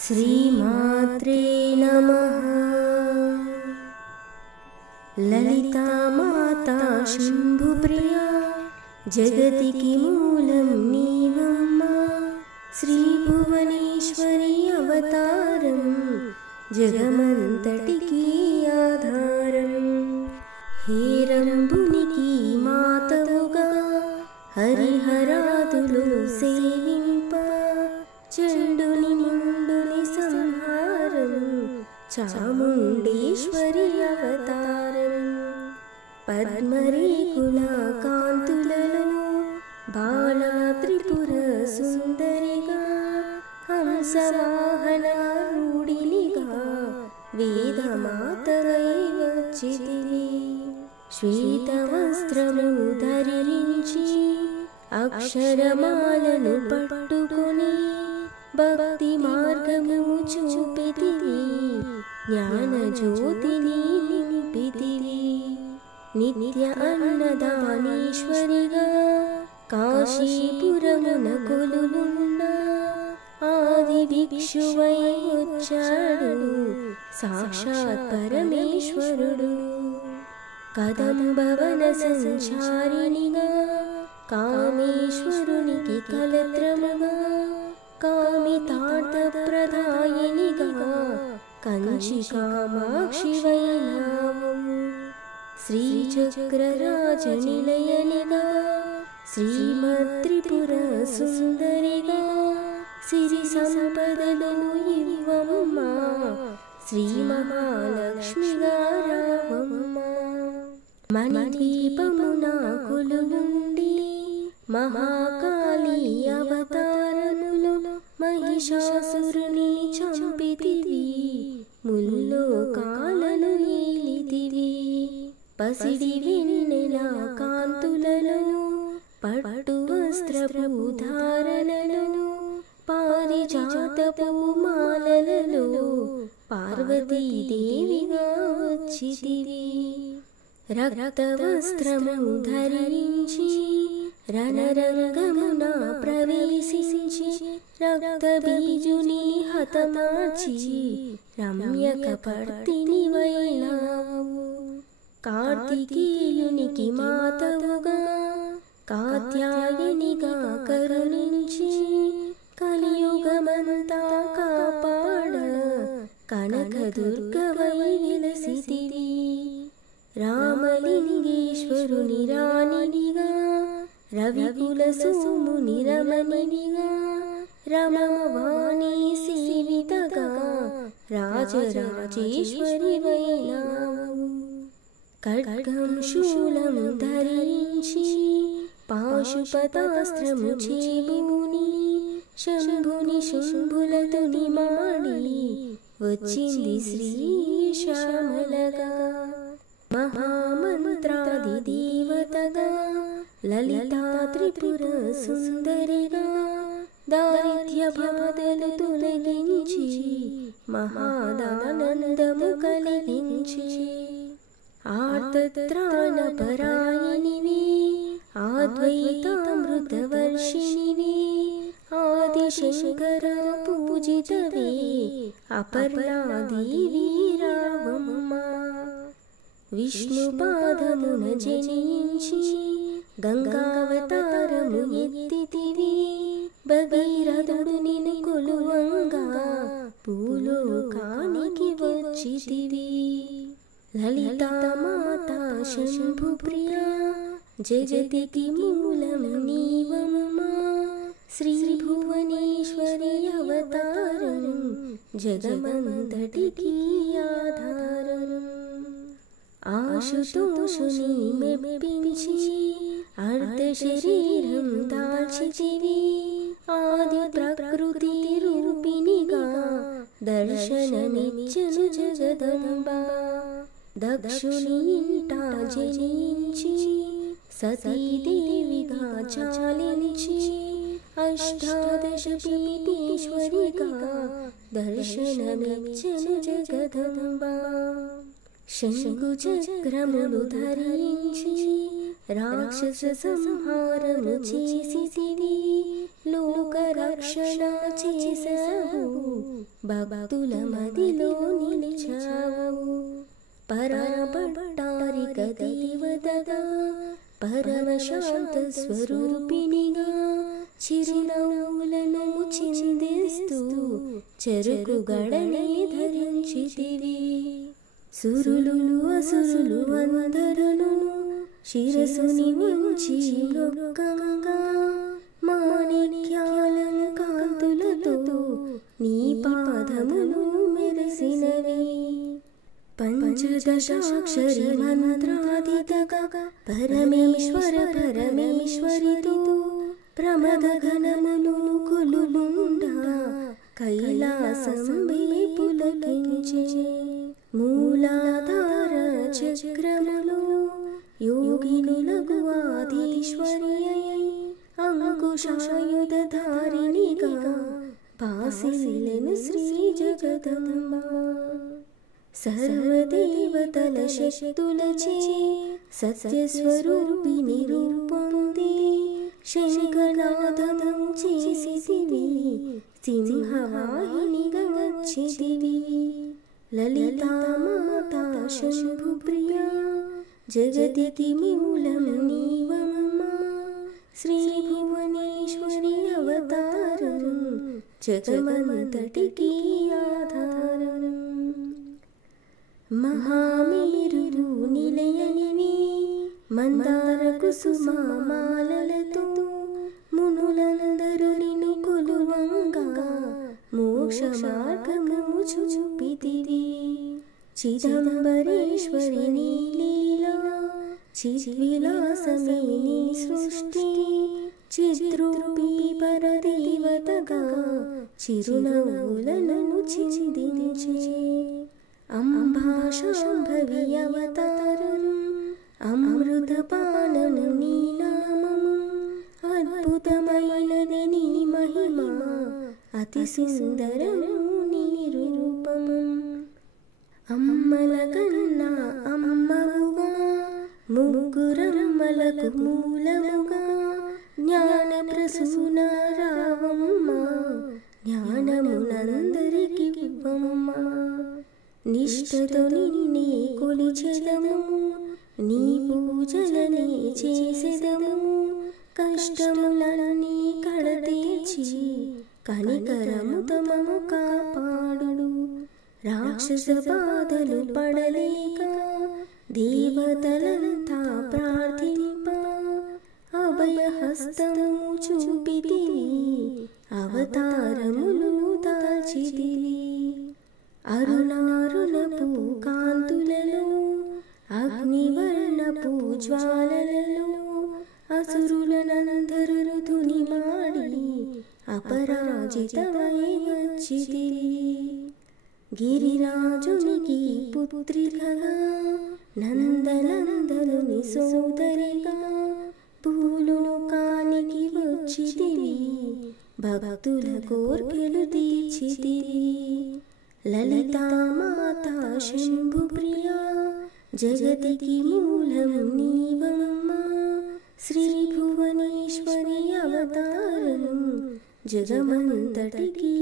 श्रीमात्रे नमः। ललिता माता शम्भुप्रिया जगतिकी मूलं नीवम्मा। श्रीभुवनेश्वरी अवतारं जगमंतटिकी आधारं। हेरंबुनिकी मातवुगा हरिहरादुलु सेविंप। चंडुनि मुंडुनि संहारं चामुंडेश्वरी अवतारं। पद्मरेकुला कांतुలలో बाला त्रिपुर सुंदरिगा। हंसवाहनारूढिनिगा वेदमातवै వచ్చితివి। శ్వేతవస్త్రము ధరించి అక్షరమాలను పట్టుకొని భక్తి మార్గము చూపితివి। జ్ఞాన జ్యోతిని నింపితివి। నిత్య అన్నదానేశ్వరిగా కాశీపురమున కొలువున్న ఆది భిక్షువై వచ్చాడు సాక్షాత్ పరమేశ్వరుడు। కదంబవన సంచారిణిగా కామేశ్వరునికి కలత్రముగా కామితార్థ ప్రదాయినిగా కంచి కామాక్షివైనావు। శ్రీచక్రరాజ నిలయనిగా శ్రీమత్త్రిపుర సుందరిగా సిరి సంపదలు ఇవ్వమ్మా శ్రీ మహాలక్ష్మిగా రావమ్మా। మణిద్వీపమున కొలువుండి మహాకాళీ అవతారములో మహిషాసురుని చంపితివి। ముల్లోకాలను ఏలితివి। పసిడి వెన్నెల కాంతులలో పట్టు వస్త్రపు ధారణలను పారిజాతపు మాలలలో పార్వతీదేవిగా వచ్చితివి। రక్త వస్త్రము ధరించి రణరంగమున ప్రవేశించి రక్త బీజుని హతమార్చి రమ్యక పర్తిని వైనావు। కార్తికేయునికి మాతవుగా కాత్యాయనిగా కరుణించి కలియుగమంతా కాపాడ కనకదుర్గవై విలసితివి। రామలింగేశ్వరుని రాణినిగా రవికుల సోముని రమణినిగా రమవాణి సేవితగా రాజరాజేశ్వరి వైనావు। ఖడ్గం శూలం ధరించి పాశుపతాస్త్రము చేబూని శంభుని శుంభులతో నిమాడి వచ్చింది శ్రీ శ్యామలగా। మహామంత్రాది దేవతగా లలితా త్రిపుర సుందరిగా దారిద్ర్య బాధలు తొలగించి మహాదానందము కలిగించి ఆర్తత్రాణపరాయణివి ఆద్వైతామృతవర్షిణివి ఆదిశంకర పూజితవే అపర్ణాదేవి రావమ్మా। విష్ణుపాదమున జనించి గంగావతారము ఎత్తితివి। భగీరథుడు నిన్ను కొలువంగా భూలోకానికి వచ్చితివి। లలితా మాతా శంభుప్రియా జగతికి మూలం నీవమ్మా। శ్రీ భువనేశ్వరి అవతారం జగమంతటికి ఆధారం। ఆశుతోషుని మెప్పించి అర్ధ శరీరం దాల్చితివి। ఆది ప్రకృతి రూపిణిగా దర్శనమిచ్చెను జగదంబా। దక్షుని ఇంట జనించి సతీదేవిగా చాలించి అష్టాదశ పీఠేశ్వరిగా దర్శనమిచ్చెను జగదంబా। శంకు చక్రములు ధరించి రాక్షస సంహారము చేసితివి, లోకరక్షణ చేసావు, భక్తుల మదిలో నిలిచావు. పరాభట్టారిక దేవతగా, పరమశాంత స్వరూపిణిగా, చిరునవ్వులను చిందిస్తూ చెరుకు గడనే ధరించితివి. సురులు అసురులు అందరును శిరసుని వంచి మృగంగా, మాణిక్యాలను కాంతులతో నీ పాదములు మెరిసినవి. పంచదశాక్షరి మంత్రాదితగా పరమేశ్వర పరమేశ్వరితో ప్రమద ఘనములు కొలులుండా కైలాసం పులకించే. మూలాధార చక్రములు యోగినులకు ఆదిశ్వరి, అంకుశాయుధారిణిగా పాసిలెను శ్రీ జగదంబ. సర్వదేవతల శక్తులచే సత్యస్వరూపిణి రూపొంది, శంఖనాదము చేసితివి, సింహవాహినిగా వచ్చితివి. లలితామాతా శంభుప్రియా, జగతికి మూలం నీవమ్మా. శ్రీ భువనేశ్వరి అవతారం, జగమంతటికి ఆధారం. మహామేరు నిలయనివి, మందార కుసుమాలతో మునులందరూ నిన్ను కొలువంగా, మోక్ష మార్గము చూపితివి. చిదంబరేశ్వరి నీ లీలా, చిద్విలాసమే నీ సృష్టి, చిద్రూపీ పరదేవతగా చిరునవ్వులను చిందించే. అంబా శాంభవి అవతారం, అమృతపానము నీ నామము, అద్భుతమైనది నీ మహిమ, అతి సుందరము నీ రూపము. అమ్మల కన్నా అమ్మవుగా, ముగ్గురమ్మలకు మూలముగా, జ్ఞాన ప్రసూన రావమ్మ, జ్ఞానమునందరికి ఇవ్వమ్మ. నిష్ఠతో నిన్నే కొలిచెదము, నీ పూజలనే చేసెదము, కష్టములన్నీ కడతీర్చి కనికరముతో మము కాపాడు. రాక్షస బాధలు పడలేక దేవతలంతా ప్రార్థింప, అభయహస్తము చూపితివి, అవతారములు దాచితివి. అరుణారుణపు కాంతులలో, అగ్నివర్ణపు జ్వాలలలో, అసురులనందరూ ధునిమాడి అపరాజితమై వచ్చితివి. గిరిరాజునికి పుత్రికగా, నందనందనుని సోదరిగా, భూలోకానికి వచ్చితివి, భక్తుల కోర్కెలు తీర్చితివి. లలితామాతా శంభుప్రియా, జగతికి మూలం నీవమ్మ. శ్రీ భువనేశ్వరి అవతారం, జగమంతటికి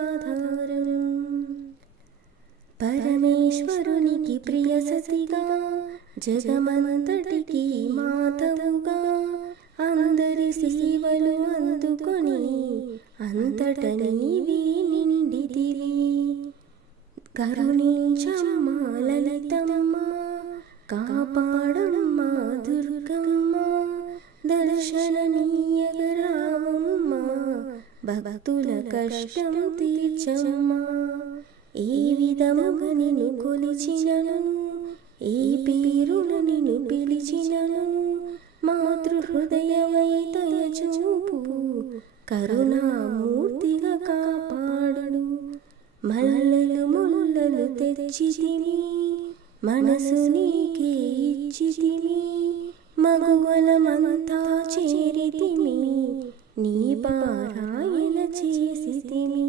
ఆధారం. పరమేశ్వరునికి ప్రియ సతిగా, జగమంతటికి మాతవుగా, అందరి సేవలు అందుకొని అంతట నీవే నిండితివి. కరుణించమ్మ లలితమ్మ, కాపాడమ్మ దుర్గమ్మ, దర్శననీయగరావమ్మ, భక్తుల కష్టం తీర్చమ్మ. ఏ విధముగా నిన్ను కొలిచినను, ఏ పేరును నిన్ను పిలిచినను, మాతృహృదయమై దయచూపు, కరుణామూర్తిగా కాపాడు. మల్లెలు ముల్లలు తెచ్చితివి, మనసు నీకే ఇచ్చితివి, మగువలమంతా చేరితిమి, నీ పారాయణ చేసితిమి.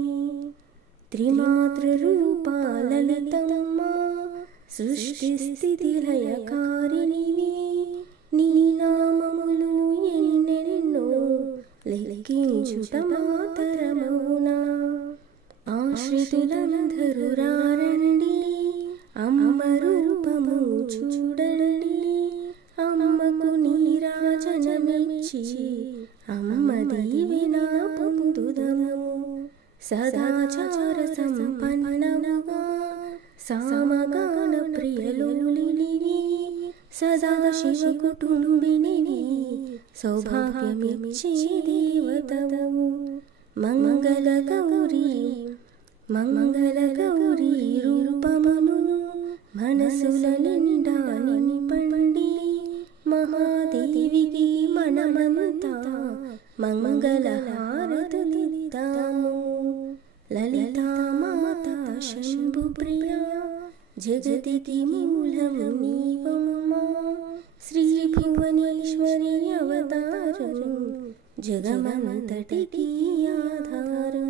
త్రిమాత్ర రూపా లలితమ్మ, సృష్టి స్థితి లయకారిణివి, నీ నామములు ఎన్నెన్నో లెక్కించుట మాతరమౌనా. ఆశ్రితులందరూ రారండి, అమ్మ రూపము చూడండి. అమ్మకు నీరాజనమిచ్చి అమ్మ దీవెన పొందుదము. సదాచార సంపన్నముగా సామగాన ప్రియలోలిని, సదా శివ కుటుంబిని సౌభాగ్యమిచ్చే దేవతవు. మంగళ గౌరీ రూపమును మనసుల నిండా నింపండి. మహాదేవికి మనమంతా మంగళ హారతులిద్దాము. లలితా మాతా శంభు ప్రియా జగతికి మూలము నీవమ్మా. శ్రీ భువనేశ్వరి అవతారం జగమంతటికి ఆధారం.